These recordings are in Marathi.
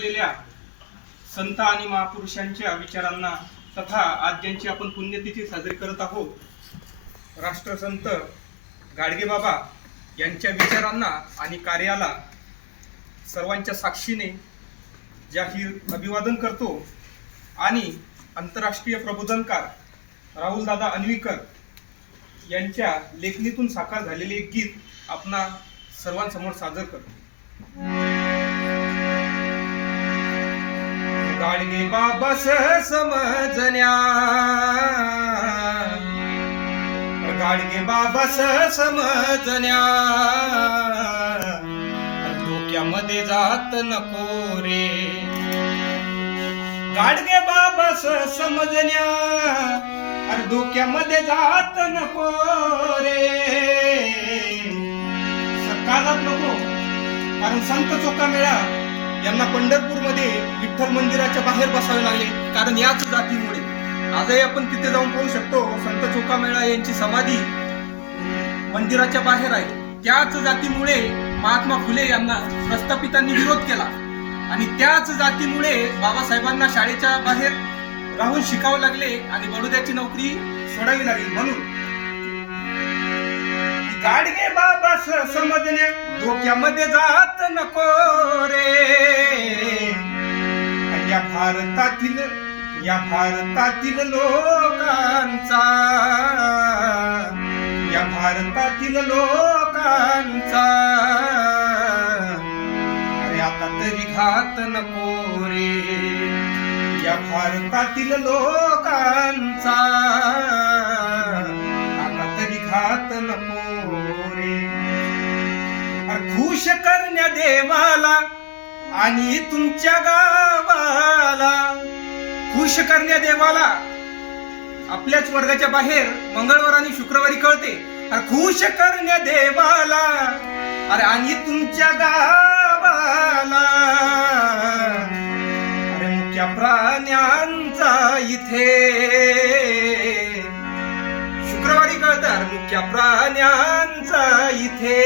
जन्मलेल्या संत आणि महापुरुषांच्या विचारांना तथा आज ज्यांची आपण पुण्यतिथी साजरी करत आहोत राष्ट्रसंत गाडगेबाबा यांच्या विचारांना आणि कार्याला सर्वांच्या साक्षीने जाहीर अभिवादन करतो आणि आंतरराष्ट्रीय प्रबोधनकार राहुल दादा अन्वीकर यांच्या लेखणीतून साकार झालेले एक गीत आपणा सर्वांसमोर सादर करतो। गाडगे बाबा समजण्या, गाडगे बाबा समजण्या, डोक्यामध्ये जात नको रे। गाडगे बाबा समजण्या, अरे डोक्यामध्ये जात नको रे। सकाळात नको, कारण संत चोखामेळा यांना पंढरपूरमध्ये विठ्ठल मंदिराच्या बाहेर बसावे लागले, कारण याच जातीमुळे। आजही आपण तिथे जाऊन पाहू शकतो, संत चोखामेळा यांची समाधी मंदिराच्या बाहेर आहे। त्याच जातीमुळे महात्मा फुले यांना प्रस्थापितांनी विरोध केला आणि त्याच जातीमुळे बाबासाहेबांना शाळेच्या बाहेर राहून शिकावं लागले आणि बडोद्याची नोकरी सोडावी लागली। म्हणून गाडगे बाबा समजण्या, डोक्यामध्ये जात नको रे। या भारतातील लोकांचा, या भारतातील लोकांचा, अरे आता तरी घात नको रे। या भारतातील लोकांचा आता तरी घात नको रे। खुश करण्या देवाला आणि तुमच्या गावाला, खुश करण्या देवाला आपल्याच वर्गाच्या बाहेर मंगळवार आणि शुक्रवारी कळते। खुश करण्या देवाला, अरे आणि तुमच्या गावाला, अरे मुख्या प्राण्यांचा इथे शुक्रवारी कळतात, मुख्या प्राण्यांचा इथे,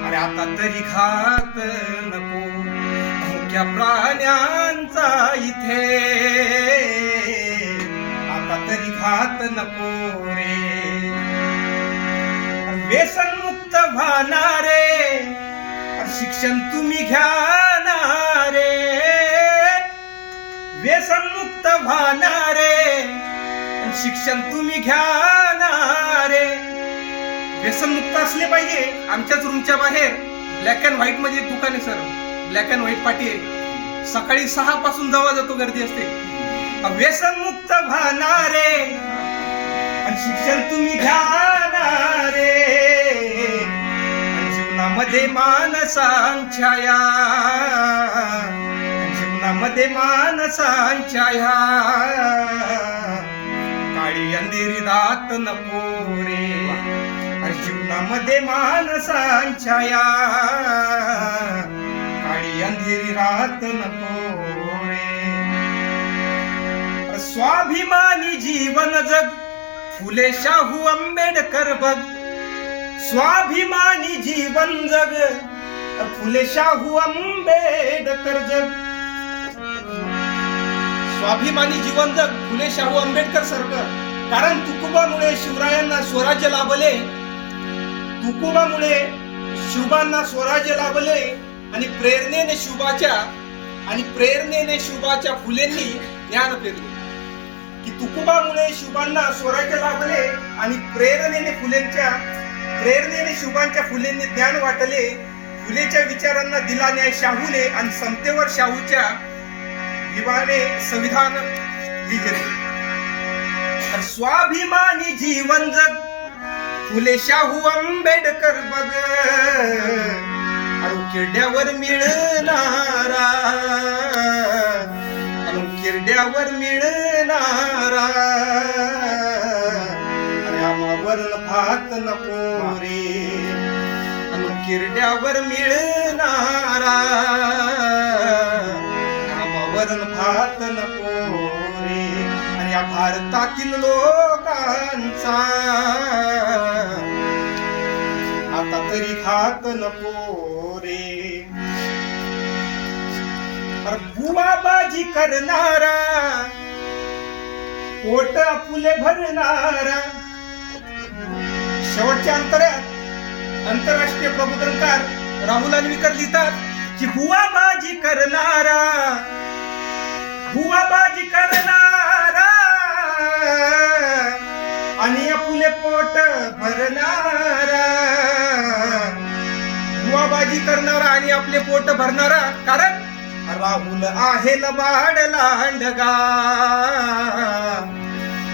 अरे आता तरी घात नको। मुख्या प्राण्यांचा इथे आता तरी घात नको रे। व्यसनमुक्त व्हानारे, शिक्षण तुम्ही घ्यानारे। व्यसनमुक्त व्हानारे, शिक्षण तुम्ही घ्यानारे। व्यसनमुक्त असले पाहिजे। आमच्याच रूमच्या बाहेर ब्लॅक अँड व्हाईट मध्ये दुकान आहे सर, ब्लॅक अँड व्हाईट पाटी आहे। सकाळी 6 पासून जवळ जातो, गर्दी असते। व्यसनमुक्त व्हानारे आणि शिक्षण तुम्ही घ्यानारे। जीवनामध्ये माणसांच्या या, जीवनामध्ये माणसांच्या ह्या काळी अंधेरी रात नको रे। जीवनामध्ये माणसांच्या या काळी अंधेरी रात नको रे। स्वाभिमानी जीवन जग, फुले शाहू आंबेडकर बघ। स्वाभिमानी जीवन जग, फुले शाहू आंबेडकर जग। स्वाभिमानी जीवन जग, फुले शाहू आंबेडकर सरकार। कारण तुकोबामुळे शिवरायांना स्वराज्य लाभले, तुकोबामुळे शिवबांना स्वराज्य लाभले आणि प्रेरणेने शिवबाच्या फुलेंनी ज्ञान पेरले। की तुकोबामुळे शिवबांना स्वराज्य लाभले आणि प्रेरणेने शिवबांच्या फुलेंनी ज्ञान वाटले। फुलेच्या विचारांना दिला न्याय शाहूने आणि समतेवर शाहूच्या विभाने संविधान लिहिले। स्वाभिमानी जीवन जग, फुले शाहू आंबेडकर बघ। किरड्यावर मिळणारा, किरड्यावर मिळणारा, रामावर भात नको रे। किरड्यावर मिळणारा, रामावर भात नको रे। आणि या भारतातील लोकांचा आता तरी खात नको रे। बुवाबाजी करणारा, पोट आपुले भरणारा. शेवटच्या आंतरराष्ट्रीय प्रबोधनकार राहुल अन्वीकर लिहितात की बुवाबाजी करणारा, बुवाबाजी करणारा आणि आपुले पोट भरणारा. बुवाबाजी करणारा आणि आपले पोट भरणारा, कारण राहुल आहे लबाड लांडगा.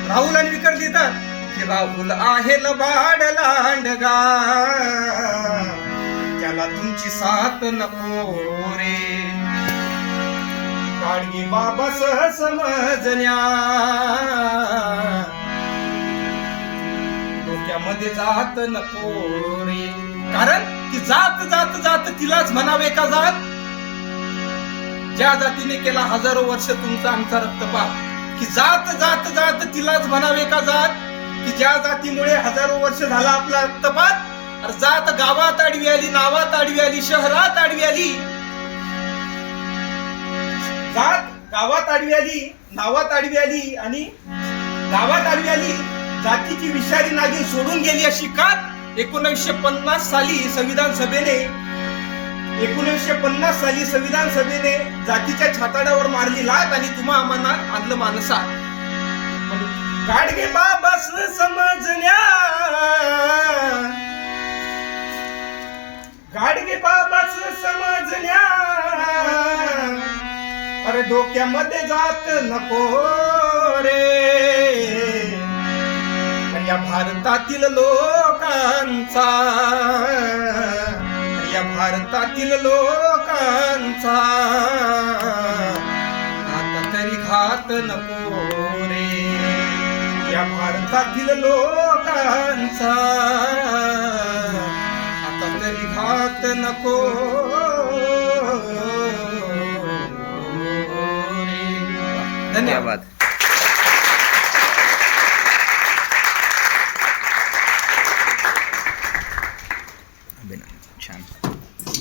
राहुल अन्वीकर लिहितात की राहुल आहे लबाड लांडगा, त्याला तुमची साथ नको रे. गाडगे बाबा समजण्या, डोक्यामध्ये जात नको रे. कारण ती जात जात जात तिलाच म्हणावे का जात, ज्या जातीने केला हजारो वर्ष तुमचा आमचा रक्तपात. की जात जात जात तिलाच म्हणावे का जात, की ज्या जातीमुळे हजारो वर्ष झाला आपला रक्तपात. अरे जात गावात आडवी आली, नावात आडवी आली, शहरात आडवी आली. जात गावात आडवी आली, नावात आडवी आली आणि गावात आडवी आली. जातीची विषारी नागिन सोडून गेली अशी कात 1950 साली संविधान सभेने जातीच्या छाताडावर मारली लात आणि तुम्हा आम्हाला आणलं मानसा. गाडगे बाबा समजण्या, गाडगे बाबा समजण्या, अरे डोक्यामध्ये जात नको रे. या भारतातील लोकांचा, या भारतातील लोकांचा आता तरी घात नको रे. या भारतातील लोकांचा आता तरी घात नको रे. धन्यवाद.